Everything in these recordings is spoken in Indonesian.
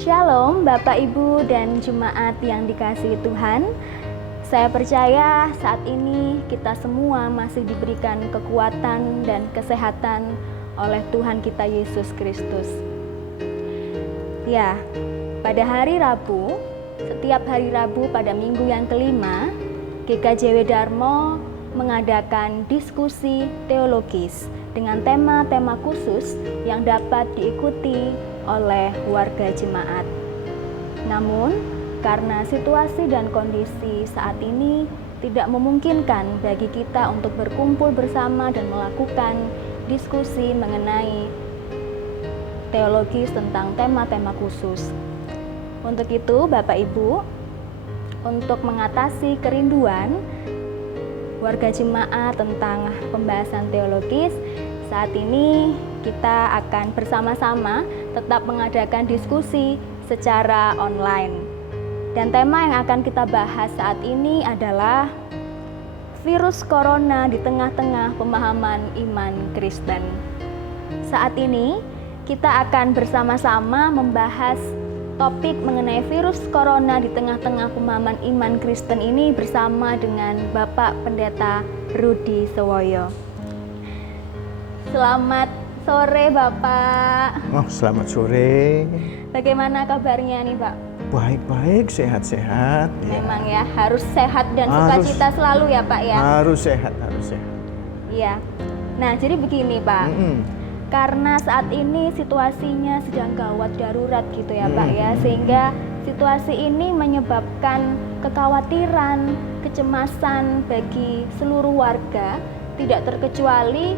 Shalom Bapak Ibu dan Jemaat yang dikasihi Tuhan. Saya percaya saat ini kita semua masih diberikan kekuatan dan kesehatan oleh Tuhan kita Yesus Kristus. Ya, pada hari Rabu, setiap hari Rabu pada minggu yang kelima, GKJW Darmo mengadakan diskusi teologis dengan tema-tema khusus yang dapat diikuti oleh warga jemaat. Namun, karena situasi dan kondisi saat ini tidak memungkinkan bagi kita untuk berkumpul bersama dan melakukan diskusi mengenai teologis tentang tema-tema khusus. Untuk itu, Bapak Ibu, untuk mengatasi kerinduan warga jemaat tentang pembahasan teologis, saat ini kita akan bersama-sama tetap mengadakan diskusi secara online. Dan tema yang akan kita bahas saat ini adalah virus corona di tengah-tengah pemahaman iman Kristen. Saat ini kita akan bersama-sama membahas topik mengenai virus corona di tengah-tengah pemahaman iman Kristen ini bersama dengan Bapak Pendeta Rudi Sewoyo. Selamat sore Bapak. Selamat sore. Bagaimana kabarnya nih Pak? Baik-baik, sehat-sehat. Memang ya, harus sehat dan sukacita selalu ya Pak ya? Harus sehat, harus sehat. Iya. Nah jadi begini Pak. Karena saat ini situasinya sedang gawat darurat gitu ya Pak ya, sehingga situasi ini menyebabkan kekhawatiran, kecemasan bagi seluruh warga, tidak terkecuali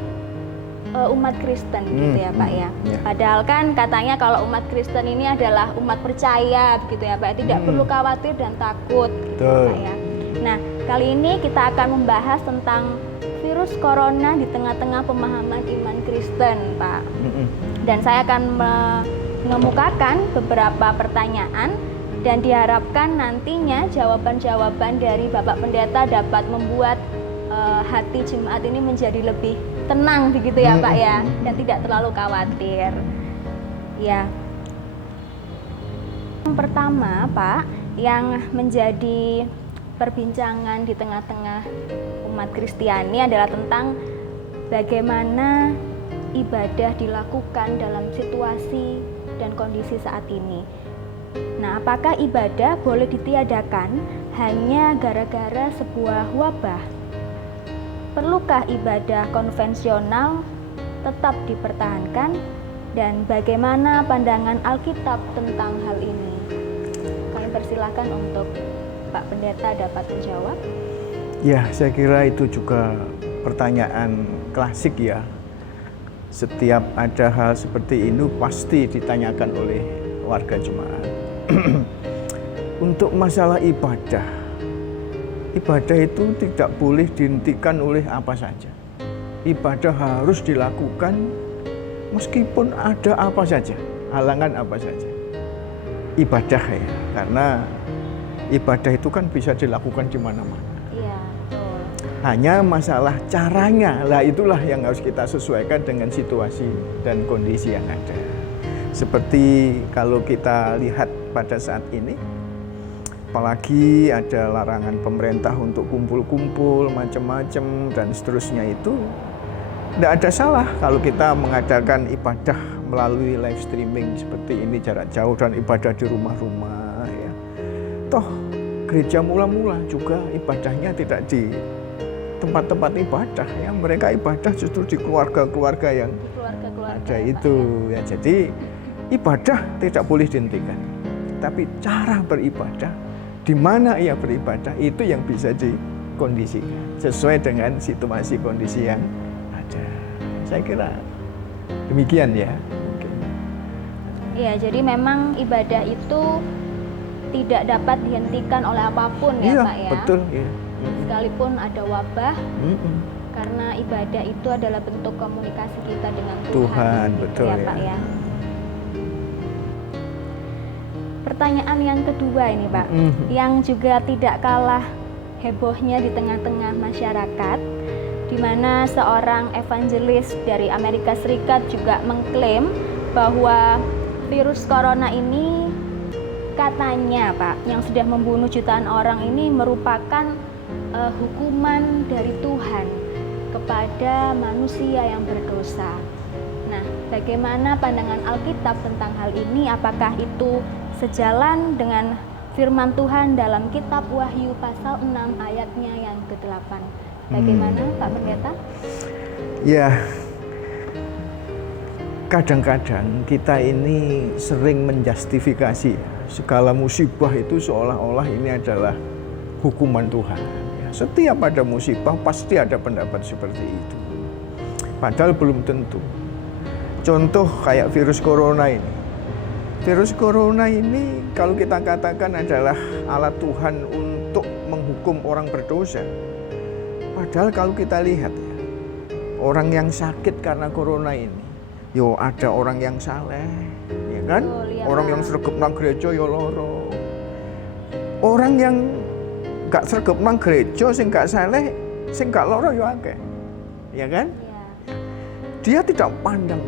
umat Kristen gitu ya Pak ya. Padahal kan katanya kalau umat Kristen ini adalah umat percaya gitu ya Pak, tidak perlu khawatir dan takut gitu Pak ya. Nah kali ini kita akan membahas tentang virus corona di tengah-tengah pemahaman iman Kristen, Pak. Dan saya akan mengemukakan beberapa pertanyaan dan diharapkan nantinya jawaban-jawaban dari Bapak Pendeta dapat membuat hati jemaat ini menjadi lebih tenang begitu ya, Pak ya, dan tidak terlalu khawatir. Ya. Yang pertama, Pak, yang menjadi perbincangan di tengah-tengah umat Kristiani adalah tentang bagaimana ibadah dilakukan dalam situasi dan kondisi saat ini. Nah, apakah ibadah boleh ditiadakan hanya gara-gara sebuah wabah? Perlukah ibadah konvensional tetap dipertahankan? Dan bagaimana pandangan Alkitab tentang hal ini? Kami persilahkan untuk Pak Pendeta dapat menjawab. Ya, saya kira itu juga pertanyaan klasik ya. Setiap ada hal seperti ini pasti ditanyakan oleh warga jemaat. Untuk masalah ibadah, ibadah itu tidak boleh dihentikan oleh apa saja. Ibadah harus dilakukan meskipun ada apa saja, halangan apa saja. Ibadah ya, karena ibadah itu kan bisa dilakukan di mana-mana. Iya, betul. Hanya masalah caranya, lah itulah yang harus kita sesuaikan dengan situasi dan kondisi yang ada. Seperti kalau kita lihat pada saat ini, apalagi ada larangan pemerintah untuk kumpul-kumpul, macam-macam, dan seterusnya itu, tidak ada salah kalau kita mengadakan ibadah melalui live streaming seperti ini jarak jauh dan ibadah di rumah-rumah ya. Toh gereja mula-mula juga ibadahnya tidak di tempat-tempat ibadah ya, mereka ibadah justru di keluarga-keluarga yang ada itu ya. Jadi ibadah tidak boleh dihentikan, tapi cara beribadah, di mana ia beribadah itu yang bisa dikondisikan sesuai dengan situasi kondisi yang ada. Saya kira demikian ya. Iya, jadi memang ibadah itu tidak dapat dihentikan oleh apapun ya Pak ya. Betul ya. Sekalipun ada wabah, karena ibadah itu adalah bentuk komunikasi kita dengan Tuhan betul ya Pak ya. Pertanyaan yang kedua ini Pak, yang juga tidak kalah hebohnya di tengah-tengah masyarakat, di mana seorang evangelis dari Amerika Serikat juga mengklaim bahwa virus corona ini katanya Pak, yang sudah membunuh jutaan orang ini merupakan hukuman dari Tuhan kepada manusia yang berdosa. Nah, bagaimana pandangan Alkitab tentang hal ini? Apakah itu sejalan dengan firman Tuhan dalam kitab Wahyu pasal 6 ayatnya yang ke-8? Bagaimana Pak Pendeta? Ya, kadang-kadang kita ini sering menjustifikasi segala musibah itu seolah-olah ini adalah hukuman Tuhan. Ya, setiap ada musibah pasti ada pendapat seperti itu. Padahal belum tentu. Contoh kayak virus corona ini. Virus corona ini kalau kita katakan adalah alat Tuhan untuk menghukum orang berdosa. Padahal kalau kita lihat ya, orang yang sakit karena corona ini, yo ada orang yang saleh, ya kan? Orang yang sregep nang gereja yo loro. Orang yang gak sregep nang gereja sing gak saleh, sing gak loro yo akeh. Ya kan? Dia tidak pandang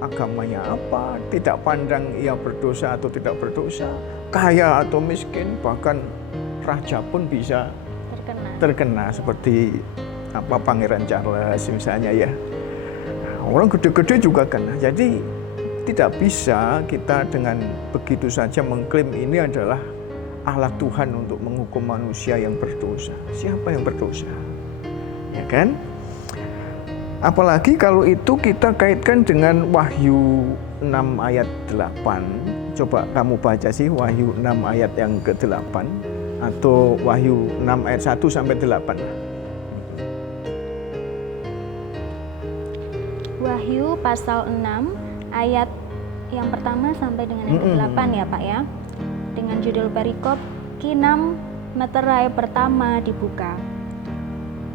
agamanya apa, tidak pandang ia berdosa atau tidak berdosa, kaya atau miskin, bahkan raja pun bisa terkena seperti Pangeran Charles misalnya ya. Orang gede-gede juga kena. Jadi tidak bisa kita dengan begitu saja mengklaim ini adalah alat Tuhan untuk menghukum manusia yang berdosa. Siapa yang berdosa? Ya kan? Apalagi kalau itu kita kaitkan dengan Wahyu 6 ayat 8. Coba kamu baca sih Wahyu 6 ayat yang ke-8 atau Wahyu 6 ayat 1 sampai 8 lah. Wahyu pasal 6 ayat yang pertama sampai dengan yang ke-8 ya Pak ya. Dengan judul perikop Kinam Meterai pertama dibuka.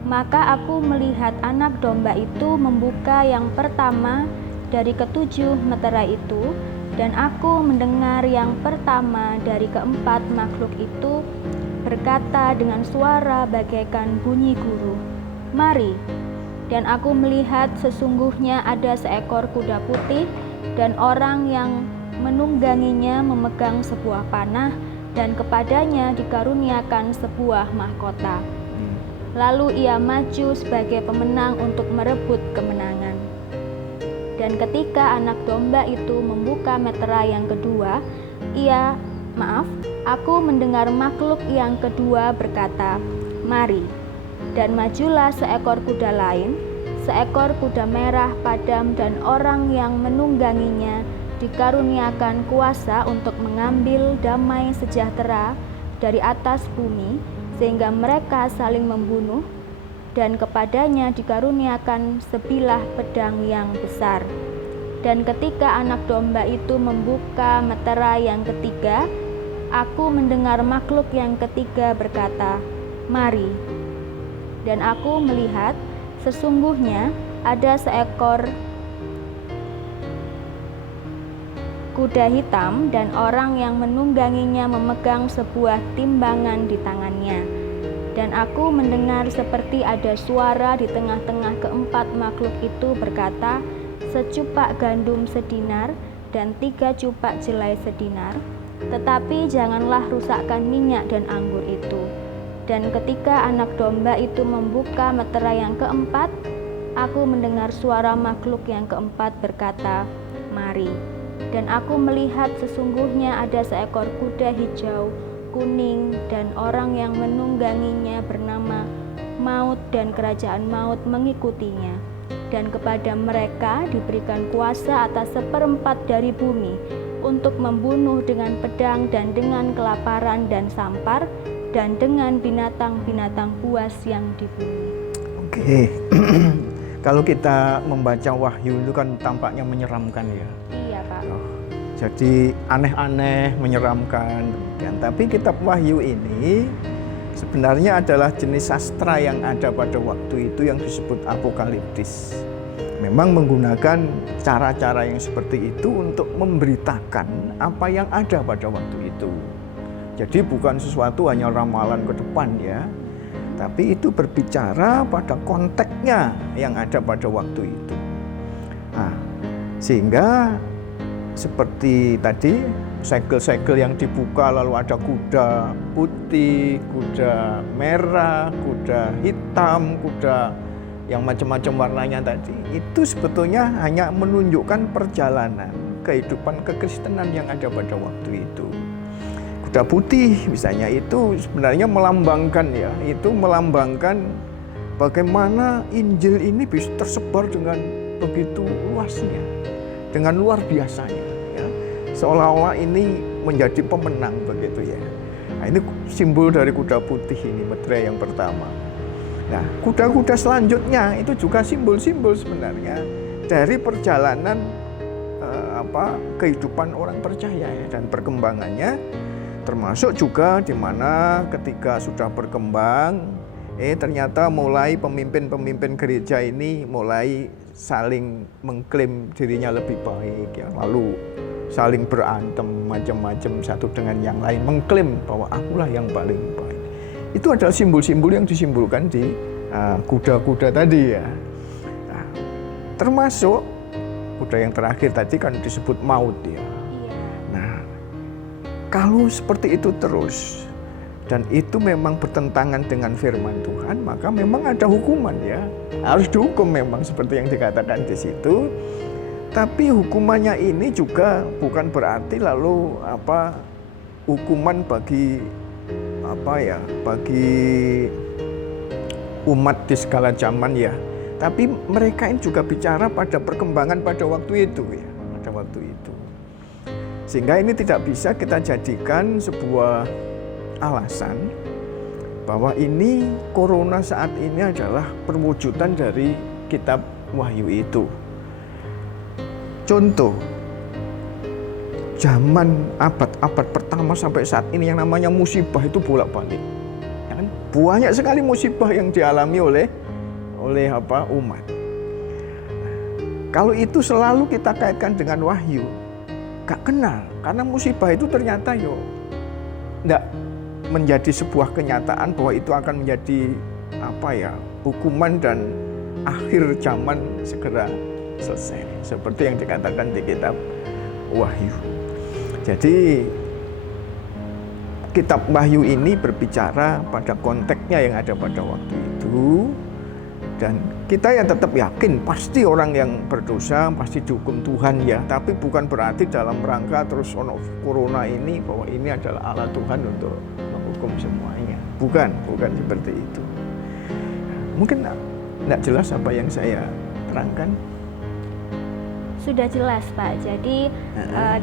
Maka aku melihat anak domba itu membuka yang pertama dari ketujuh meterai itu, dan aku mendengar yang pertama dari keempat makhluk itu berkata dengan suara bagaikan bunyi guru, "Mari." Dan aku melihat sesungguhnya ada seekor kuda putih, dan orang yang menungganginya memegang sebuah panah, dan kepadanya dikaruniakan sebuah mahkota. Lalu ia maju sebagai pemenang untuk merebut kemenangan. Dan ketika anak domba itu membuka meterai yang kedua, aku mendengar makhluk yang kedua berkata, "Mari." Dan majulah seekor kuda lain, seekor kuda merah padam, dan orang yang menungganginya dikaruniakan kuasa untuk mengambil damai sejahtera dari atas bumi, sehingga mereka saling membunuh, dan kepadanya dikaruniakan sebilah pedang yang besar. Dan ketika anak domba itu membuka meterai yang ketiga, aku mendengar makhluk yang ketiga berkata, "Mari." Dan aku melihat sesungguhnya ada seekor kuda hitam, dan orang yang menungganginya memegang sebuah timbangan di tangannya. Dan aku mendengar seperti ada suara di tengah-tengah keempat makhluk itu berkata, "Secupak gandum sedinar dan 3 cupak jelai sedinar, tetapi janganlah rusakkan minyak dan anggur itu." Dan ketika anak domba itu membuka meterai yang keempat, aku mendengar suara makhluk yang keempat berkata, "Mari." Dan aku melihat sesungguhnya ada seekor kuda hijau, kuning, dan orang yang menungganginya bernama Maut, dan kerajaan maut mengikutinya. Dan kepada mereka diberikan kuasa atas 1/4 dari bumi untuk membunuh dengan pedang dan dengan kelaparan dan sampar dan dengan binatang-binatang buas yang di bumi. Oke. Kalau kita membaca Wahyu itu kan tampaknya menyeramkan ya. Iya Pak. Jadi aneh-aneh, menyeramkan. Tapi kitab Wahyu ini sebenarnya adalah jenis sastra yang ada pada waktu itu yang disebut apokaliptis. Memang menggunakan cara-cara yang seperti itu untuk memberitakan apa yang ada pada waktu itu. Jadi bukan sesuatu hanya ramalan ke depan ya, tapi itu berbicara pada konteksnya yang ada pada waktu itu. Nah, sehingga seperti tadi segel-segel yang dibuka, lalu ada kuda putih, kuda merah, kuda hitam, kuda yang macam-macam warnanya tadi. Itu sebetulnya hanya menunjukkan perjalanan kehidupan kekristenan yang ada pada waktu itu. Kuda putih misalnya itu sebenarnya melambangkan itu melambangkan bagaimana Injil ini bisa tersebar dengan begitu luasnya, dengan luar biasanya. Seolah-olah ini menjadi pemenang begitu ya. Nah, ini simbol dari kuda putih ini, meterai yang pertama. Nah, kuda-kuda selanjutnya itu juga simbol-simbol sebenarnya dari perjalanan kehidupan orang percaya ya, dan perkembangannya, termasuk juga di mana ketika sudah berkembang, ternyata mulai pemimpin-pemimpin gereja ini mulai saling mengklaim dirinya lebih baik ya, lalu saling berantem macam-macam satu dengan yang lain, mengklaim bahwa akulah yang paling baik. Itu adalah simbol-simbol yang disimbolkan di kuda-kuda tadi ya. Nah, termasuk kuda yang terakhir tadi kan disebut maut ya. Nah, kalau seperti itu terus dan itu memang bertentangan dengan firman Tuhan, maka memang ada hukuman ya. Harus dihukum memang seperti yang dikatakan di situ. Tapi hukumannya ini juga bukan berarti lalu hukuman bagi bagi umat di segala zaman ya. Tapi mereka ini juga bicara pada perkembangan pada waktu itu ya, pada waktu itu. Sehingga ini tidak bisa kita jadikan sebuah alasan bahwa ini corona saat ini adalah perwujudan dari kitab Wahyu itu. Contoh, zaman abad-abad pertama sampai saat ini yang namanya musibah itu bolak-balik. Ya kan? Banyak sekali musibah yang dialami oleh umat. Kalau itu selalu kita kaitkan dengan wahyu, gak kenal. Karena musibah itu ternyata tidak menjadi sebuah kenyataan bahwa itu akan menjadi hukuman dan akhir zaman segera selesai, seperti yang dikatakan di kitab Wahyu. Jadi kitab Wahyu ini berbicara pada konteksnya yang ada pada waktu itu, dan kita ya tetap yakin pasti orang yang berdosa pasti dihukum Tuhan ya, tapi bukan berarti dalam rangka terus corona ini bahwa ini adalah Allah Tuhan untuk menghukum semuanya. Bukan seperti itu. Mungkin tidak jelas apa yang saya terangkan. Sudah jelas Pak, jadi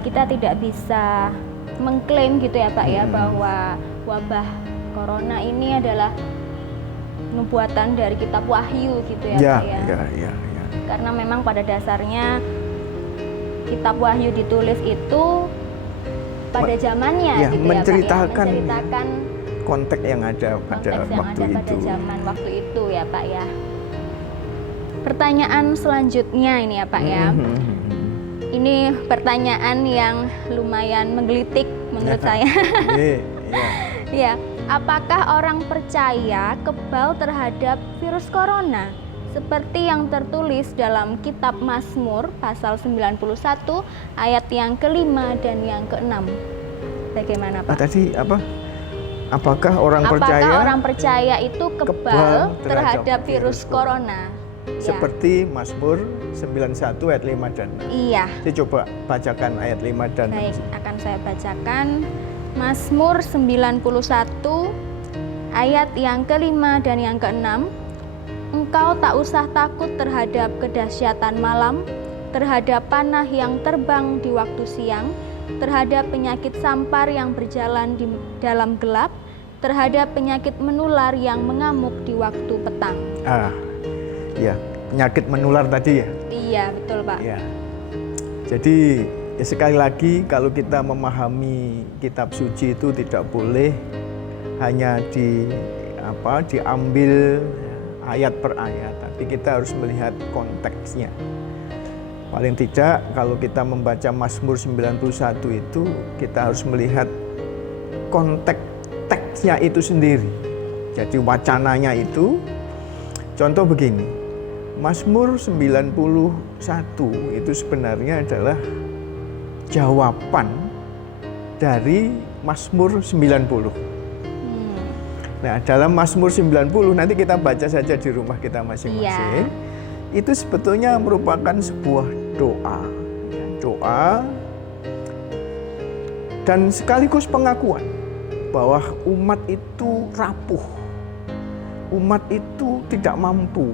kita tidak bisa mengklaim gitu ya Pak ya, bahwa wabah corona ini adalah nubuatan dari kitab Wahyu gitu ya Pak ya. Ya. Karena memang pada dasarnya kitab Wahyu ditulis itu pada zamannya gitu menceritakan, ya Pak ya, menceritakan konteks yang ada pada waktu itu. Pada zaman waktu itu ya Pak ya. Pertanyaan selanjutnya ini ya Pak ya. Ini pertanyaan yang lumayan menggelitik menurut saya. Ya, apakah orang percaya kebal terhadap virus corona? Seperti yang tertulis dalam kitab Mazmur pasal 91 ayat yang ke-5 dan yang ke-6. Bagaimana Pak? Tadi apa? Apakah orang percaya itu kebal terhadap virus corona? Seperti Mazmur 91 ayat 5 dan 6. Iya. Saya coba bacakan ayat 5 dan 6. Baik, akan saya bacakan Mazmur 91 ayat yang ke-5 dan yang ke-6. Engkau tak usah takut terhadap kedahsyatan malam, terhadap panah yang terbang di waktu siang, terhadap penyakit sampar yang berjalan di dalam gelap, terhadap penyakit menular yang mengamuk di waktu petang. Ya, penyakit menular tadi ya? Iya, betul Pak. Ya. Jadi sekali lagi kalau kita memahami kitab suci itu tidak boleh hanya diambil ayat per ayat, tapi kita harus melihat konteksnya. Paling tidak kalau kita membaca Mazmur 91 itu kita harus melihat konteks teksnya itu sendiri. Jadi wacananya itu, contoh begini, Mazmur 91 itu sebenarnya adalah jawaban dari Mazmur 90. Nah, dalam Mazmur 90 nanti kita baca saja di rumah kita masing-masing. Itu sebetulnya merupakan sebuah doa, doa dan sekaligus pengakuan bahwa umat itu rapuh, umat itu tidak mampu.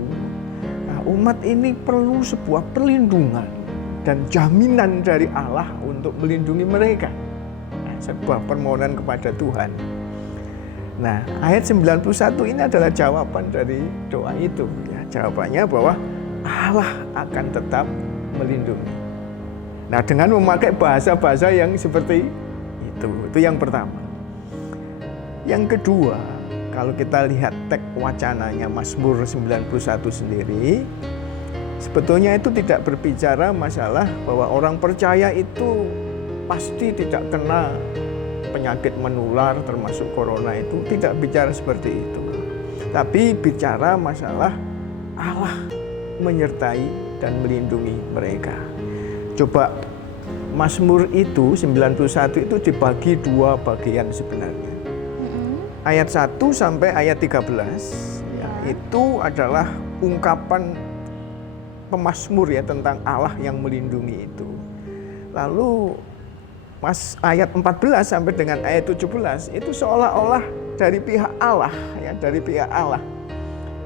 Nah, umat ini perlu sebuah perlindungan dan jaminan dari Allah untuk melindungi mereka. Nah, sebuah permohonan kepada Tuhan. Nah, ayat 91 ini adalah jawaban dari doa itu. Ya, jawabannya bahwa Allah akan tetap melindungi. Nah, dengan memakai bahasa-bahasa yang seperti itu yang pertama. Yang kedua, kalau kita lihat teks wacananya Mazmur 91 sendiri, sebetulnya itu tidak berbicara masalah bahwa orang percaya itu pasti tidak kena penyakit menular termasuk corona, itu tidak bicara seperti itu. Tapi bicara masalah Allah menyertai dan melindungi mereka. Coba Mazmur itu 91 itu dibagi dua bagian sebenarnya. Ayat 1 sampai ayat 13 ya, itu adalah ungkapan pemazmur ya tentang Allah yang melindungi itu. Lalu ayat 14 sampai dengan ayat 17 itu seolah-olah dari pihak Allah ya, dari pihak Allah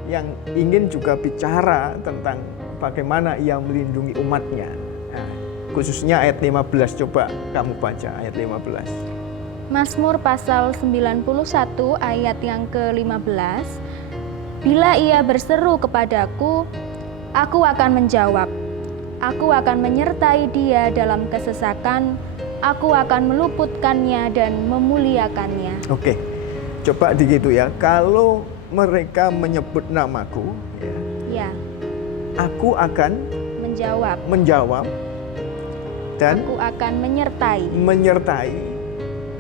yang ingin juga bicara tentang bagaimana ia melindungi umatnya. Nah, khususnya ayat 15, coba kamu baca ayat 15. Mazmur pasal 91 ayat yang ke-15. Bila ia berseru kepadaku, aku akan menjawab. Aku akan menyertai dia dalam kesesakan. Aku akan meluputkannya dan memuliakannya. Oke, coba begitu ya. Kalau mereka menyebut namaku, ya, aku akan menjawab dan aku akan menyertai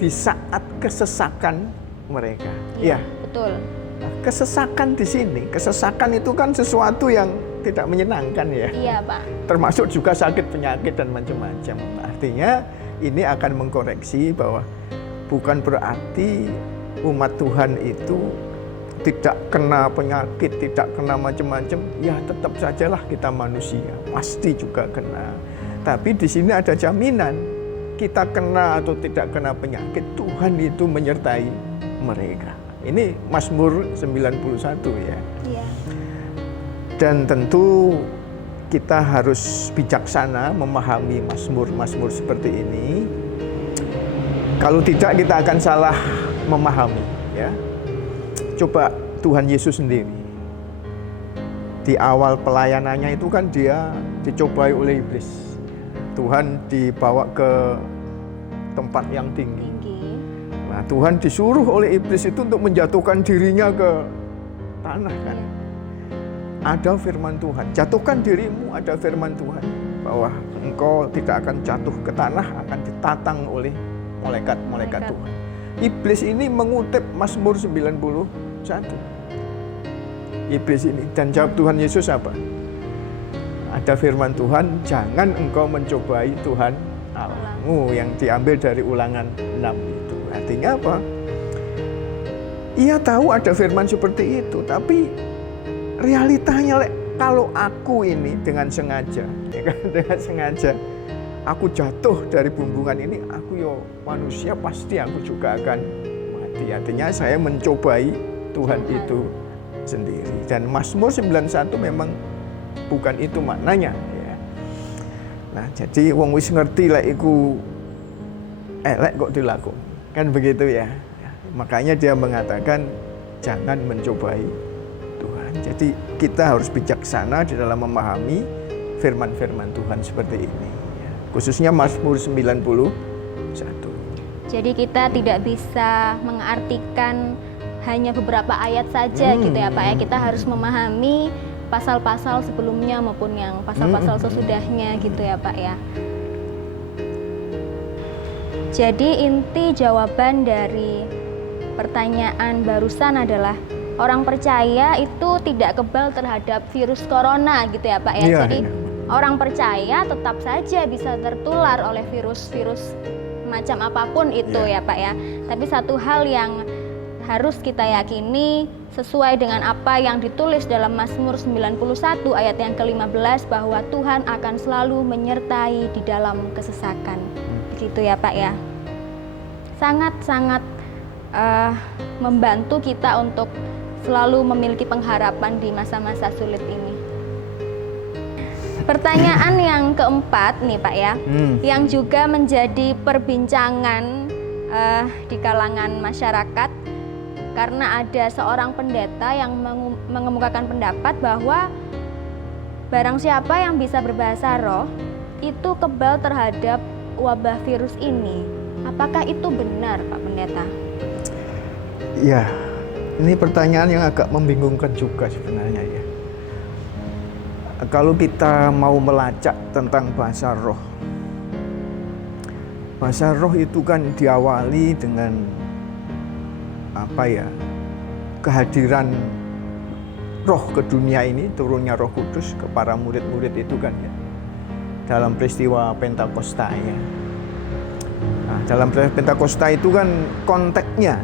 di saat kesesakan mereka. Ya, betul. Nah, kesesakan di sini, kesesakan itu kan sesuatu yang tidak menyenangkan ya. Iya, Pak. Termasuk juga sakit penyakit dan macam-macam. Artinya ini akan mengkoreksi bahwa bukan berarti umat Tuhan itu tidak kena penyakit, tidak kena macam-macam. Ya tetap sajalah kita manusia, pasti juga kena. Tapi di sini ada jaminan. Kita kena atau tidak kena penyakit, Tuhan itu menyertai mereka. Ini Mazmur 91 ya. Iya. Dan tentu kita harus bijaksana memahami Mazmur-Mazmur seperti ini. Kalau tidak kita akan salah memahami ya. Coba Tuhan Yesus sendiri. Di awal pelayanannya itu kan dia dicobai oleh iblis. Tuhan dibawa ke tempat yang tinggi. Nah, Tuhan disuruh oleh iblis itu untuk menjatuhkan dirinya ke tanah kan. Ada firman Tuhan, jatuhkan dirimu, ada firman Tuhan bahwa engkau tidak akan jatuh ke tanah, akan ditatang oleh malaikat-malaikat Tuhan. Iblis ini mengutip Mazmur 91. Iblis ini, dan jawab Tuhan Yesus apa? Ada firman Tuhan, jangan engkau mencobai Tuhan Allahmu, yang diambil dari Ulangan 6 itu. Artinya apa? Ia tahu ada firman seperti itu, tapi realitanya kalau aku ini dengan sengaja, dengan sengaja aku jatuh dari bumbungan ini, aku manusia pasti aku juga akan mati. Artinya saya mencobai Tuhan itu sendiri. Dan Mazmur 91 memang bukan itu maknanya ya. Nah, jadi wong wis ngerti iku elek kok dilakukan. Kan begitu ya. Makanya dia mengatakan jangan mencobai Tuhan. Jadi kita harus bijaksana di dalam memahami firman-firman Tuhan seperti ini ya. Khususnya Mazmur 91. Jadi kita tidak bisa mengartikan hanya beberapa ayat saja gitu ya Pak ya. Kita harus memahami pasal-pasal sebelumnya maupun yang pasal-pasal sesudahnya gitu ya Pak ya. Jadi inti jawaban dari pertanyaan barusan adalah orang percaya itu tidak kebal terhadap virus corona gitu ya Pak ya. Jadi orang percaya tetap saja bisa tertular oleh virus-virus semacam apapun itu ya Pak ya. Tapi satu hal yang harus kita yakini sesuai dengan apa yang ditulis dalam Mazmur 91 ayat yang ke-15 bahwa Tuhan akan selalu menyertai di dalam kesesakan. Begitu ya Pak ya. Sangat-sangat membantu kita untuk selalu memiliki pengharapan di masa-masa sulit ini. Pertanyaan yang keempat nih Pak ya, yang juga menjadi perbincangan di kalangan masyarakat karena ada seorang pendeta yang mengemukakan pendapat bahwa barang siapa yang bisa berbahasa roh itu kebal terhadap wabah virus ini. Apakah itu benar Pak Pendeta? Ya, ini pertanyaan yang agak membingungkan juga sebenarnya ya. Kalau kita mau melacak tentang bahasa roh itu kan diawali dengan kehadiran roh ke dunia ini, turunnya Roh Kudus ke para murid-murid itu kan ya, dalam peristiwa Pentakosta ya. Nah, dalam Pentakosta itu kan konteksnya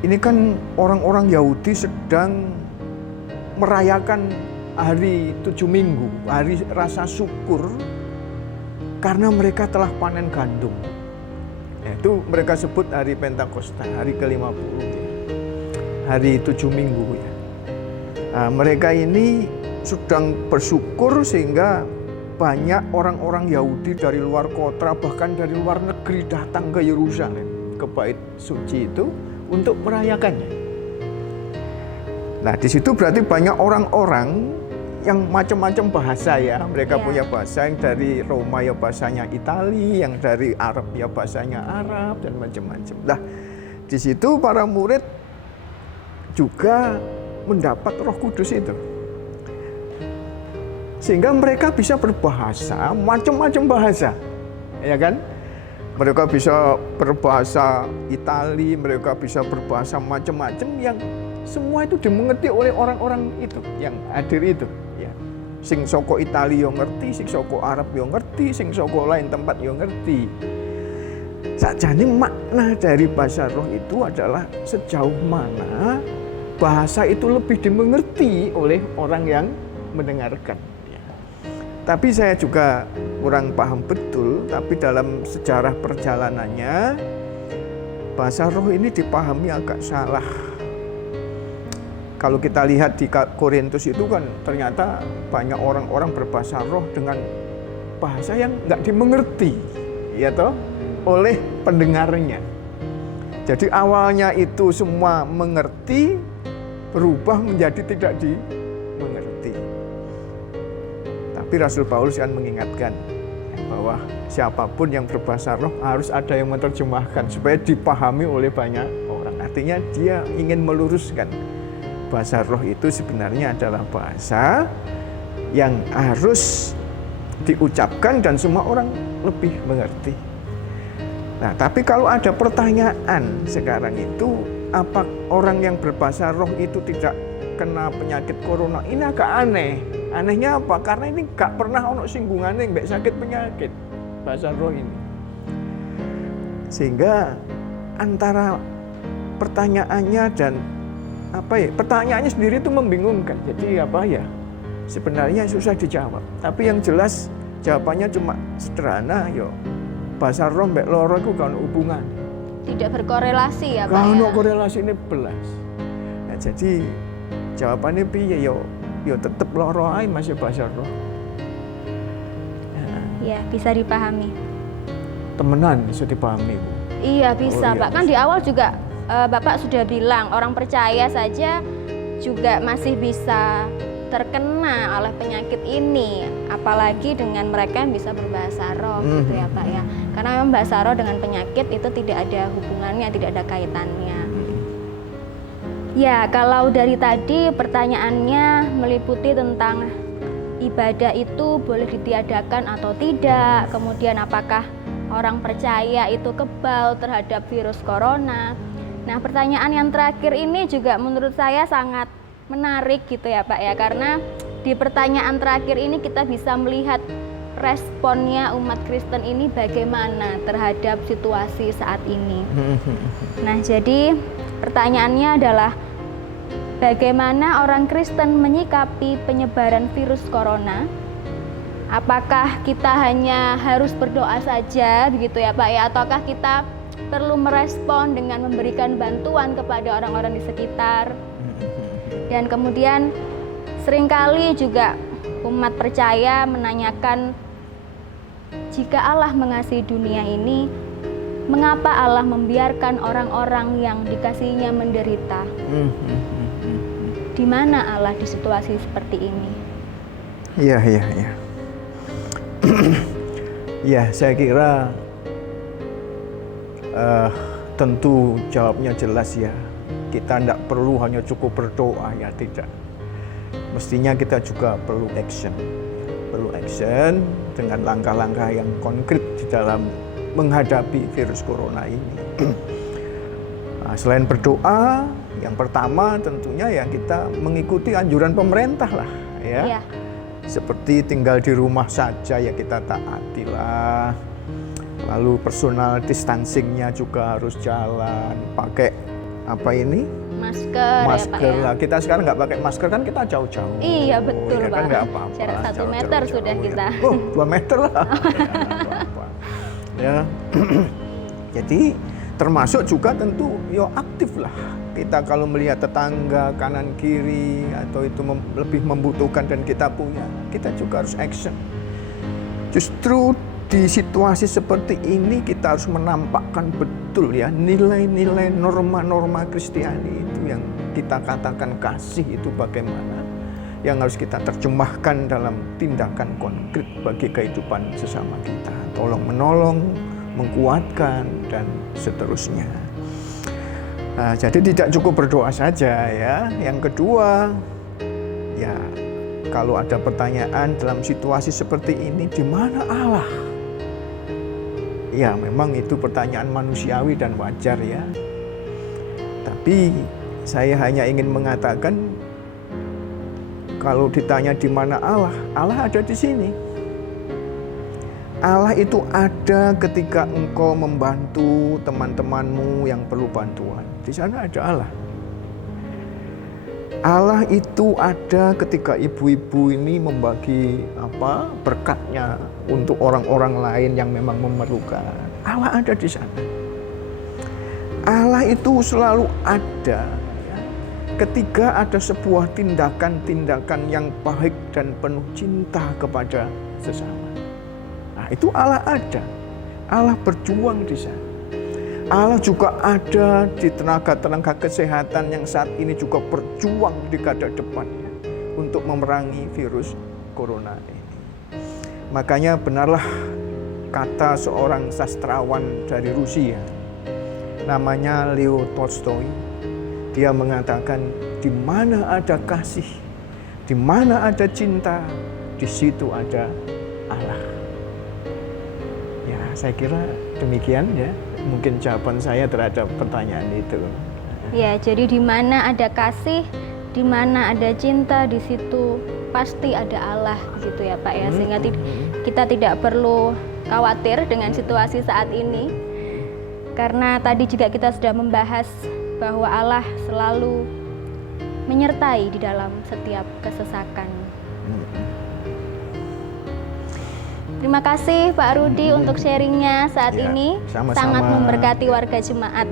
ini kan orang-orang Yahudi sedang merayakan hari 7 minggu, hari rasa syukur karena mereka telah panen gandum. Itu mereka sebut hari Pentakosta, hari ke-50 ya. Hari 7 minggu ya. Nah, mereka ini sedang bersyukur sehingga banyak orang-orang Yahudi dari luar kota bahkan dari luar negeri datang ke Yerusalem, ke bait suci itu untuk merayakannya. Nah, di situ berarti banyak orang-orang yang macam-macam bahasa ya. Mereka punya bahasa yang dari Roma ya bahasanya Itali, yang dari Arab ya bahasanya Arab dan macam-macam. Nah, di situ para murid juga mendapat Roh Kudus itu. Sehingga mereka bisa berbahasa macam-macam bahasa. Ya kan? Mereka bisa berbahasa Itali, mereka bisa berbahasa macam-macam yang semua itu dimengerti oleh orang-orang itu yang hadir itu. Sing soko Itali yo ngerti, sing soko Arab yo ngerti, sing soko lain tempat yo ngerti. Sakjane makna dari bahasa roh itu adalah sejauh mana bahasa itu lebih dimengerti oleh orang yang mendengarkan. Tapi saya juga kurang paham betul, tapi dalam sejarah perjalanannya bahasa roh ini dipahami agak salah. Kalau kita lihat di Korintus itu kan ternyata banyak orang-orang berbahasa roh dengan bahasa yang nggak dimengerti, ya toh, oleh pendengarnya. Jadi awalnya itu semua mengerti, berubah menjadi tidak dimengerti. Tapi Rasul Paulus kan mengingatkan bahwa siapapun yang berbahasa roh harus ada yang menerjemahkan supaya dipahami oleh banyak orang. Artinya dia ingin meluruskan bahasa roh itu sebenarnya adalah bahasa yang harus diucapkan dan semua orang lebih mengerti. Nah, tapi kalau ada pertanyaan sekarang itu, apa orang yang berbahasa roh itu tidak kena penyakit corona? Ini agak aneh. Anehnya apa? Karena ini gak pernah ono singgungannya yang sakit penyakit bahasa roh ini. Sehingga antara pertanyaannya dan pertanyaannya sendiri itu membingungkan. Jadi sebenarnya susah dijawab. Tapi yang jelas jawabannya cuma sederhana, bahasa roh mbek loro itu kan hubungan. Tidak berkorelasi ya Pak. Kalau korelasi ini belas. Nah, jadi jawabannya piye tetap loro ae masih bahasa roh. Ya, bisa dipahami. Temenan bisa dipahami, Bu. Iya, bisa, Pak. Kan di awal juga Bapak sudah bilang orang percaya saja juga masih bisa terkena oleh penyakit ini, apalagi dengan mereka yang bisa berbahasa roh gitu ya Pak ya. Karena memang bahasa roh dengan penyakit itu tidak ada hubungannya, tidak ada kaitannya. Ya, kalau dari tadi pertanyaannya meliputi tentang ibadah itu boleh ditiadakan atau tidak, kemudian apakah orang percaya itu kebal terhadap virus corona. Nah, pertanyaan yang terakhir ini juga menurut saya sangat menarik gitu ya Pak ya, karena di pertanyaan terakhir ini kita bisa melihat responnya umat Kristen ini bagaimana terhadap situasi saat ini. Nah, jadi pertanyaannya adalah bagaimana orang Kristen menyikapi penyebaran virus corona? Apakah kita hanya harus berdoa saja begitu ya Pak ya, ataukah kita perlu merespon dengan memberikan bantuan kepada orang-orang di sekitar? Dan kemudian seringkali juga umat percaya menanyakan, jika Allah mengasihi dunia ini, mengapa Allah membiarkan orang-orang yang dikasihinya menderita? Di mana Allah di situasi seperti ini? Iya. Ya, saya kira tentu jawabnya jelas ya. Kita tidak perlu hanya cukup berdoa, ya tidak. Mestinya kita juga perlu action. Perlu action dengan langkah-langkah yang konkret di dalam menghadapi virus corona ini. Nah, selain berdoa, yang pertama tentunya ya kita mengikuti anjuran pemerintah lah ya. Iya. Seperti tinggal di rumah saja ya kita taatilah. Lalu personal distancing-nya juga harus jalan, pakai apa ini? Masker lah. Kita sekarang nggak pakai masker kan kita jauh-jauh. Iya betul ya Pak. Kan nggak apa-apa. Jarak 1 meter sudah kita. Ya. 2 meter lah. Ya. Jadi termasuk juga tentu aktif lah. Kita kalau melihat tetangga kanan kiri atau itu lebih membutuhkan dan kita punya, kita juga harus action. Justru di situasi seperti ini kita harus menampakkan betul ya nilai-nilai norma-norma Kristiani itu yang kita katakan kasih itu bagaimana yang harus kita terjemahkan dalam tindakan konkret bagi kehidupan sesama kita. Tolong menolong, menguatkan dan seterusnya. Nah, jadi tidak cukup berdoa saja ya. Yang kedua, ya kalau ada pertanyaan dalam situasi seperti ini, di mana Allah? Ya memang itu pertanyaan manusiawi dan wajar ya. Tapi saya hanya ingin mengatakan kalau ditanya di mana Allah, Allah ada di sini. Allah itu ada ketika engkau membantu teman-temanmu yang perlu bantuan. Di sana ada Allah. Allah itu ada ketika ibu-ibu ini membagi berkatnya untuk orang-orang lain yang memang memerlukan. Allah ada di sana. Allah itu selalu ada ya, ketika ada sebuah tindakan-tindakan yang baik dan penuh cinta kepada sesama. Nah, itu Allah ada. Allah berjuang di sana. Allah juga ada di tenaga-tenaga kesehatan yang saat ini juga berjuang di garda depannya untuk memerangi virus corona ini. Makanya benarlah kata seorang sastrawan dari Rusia, namanya Leo Tolstoy. Dia mengatakan, di mana ada kasih, di mana ada cinta, di situ ada Allah. Ya, saya kira demikian ya. Mungkin jawaban saya terhadap pertanyaan itu. Ya, jadi di mana ada kasih, di mana ada cinta, di situ pasti ada Allah gitu ya Pak ya. Sehingga kita tidak perlu khawatir dengan situasi saat ini. Karena tadi juga kita sudah membahas bahwa Allah selalu menyertai di dalam setiap kesesakan. Terima kasih Pak Rudi untuk sharingnya saat ini. Sama-sama. Sangat memberkati warga jemaat.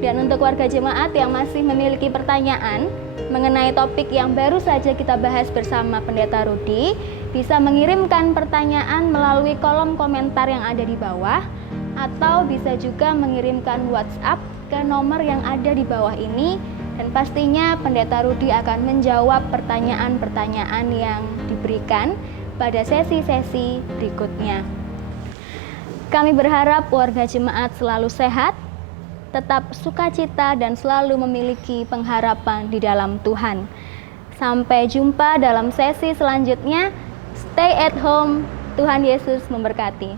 Dan untuk warga jemaat yang masih memiliki pertanyaan mengenai topik yang baru saja kita bahas bersama Pendeta Rudi, bisa mengirimkan pertanyaan melalui kolom komentar yang ada di bawah, atau bisa juga mengirimkan WhatsApp ke nomor yang ada di bawah ini, dan pastinya Pendeta Rudi akan menjawab pertanyaan-pertanyaan yang diberikan pada sesi-sesi berikutnya. Kami berharap warga jemaat selalu sehat, tetap sukacita dan selalu memiliki pengharapan di dalam Tuhan. Sampai jumpa dalam sesi selanjutnya. Stay at home. Tuhan Yesus memberkati.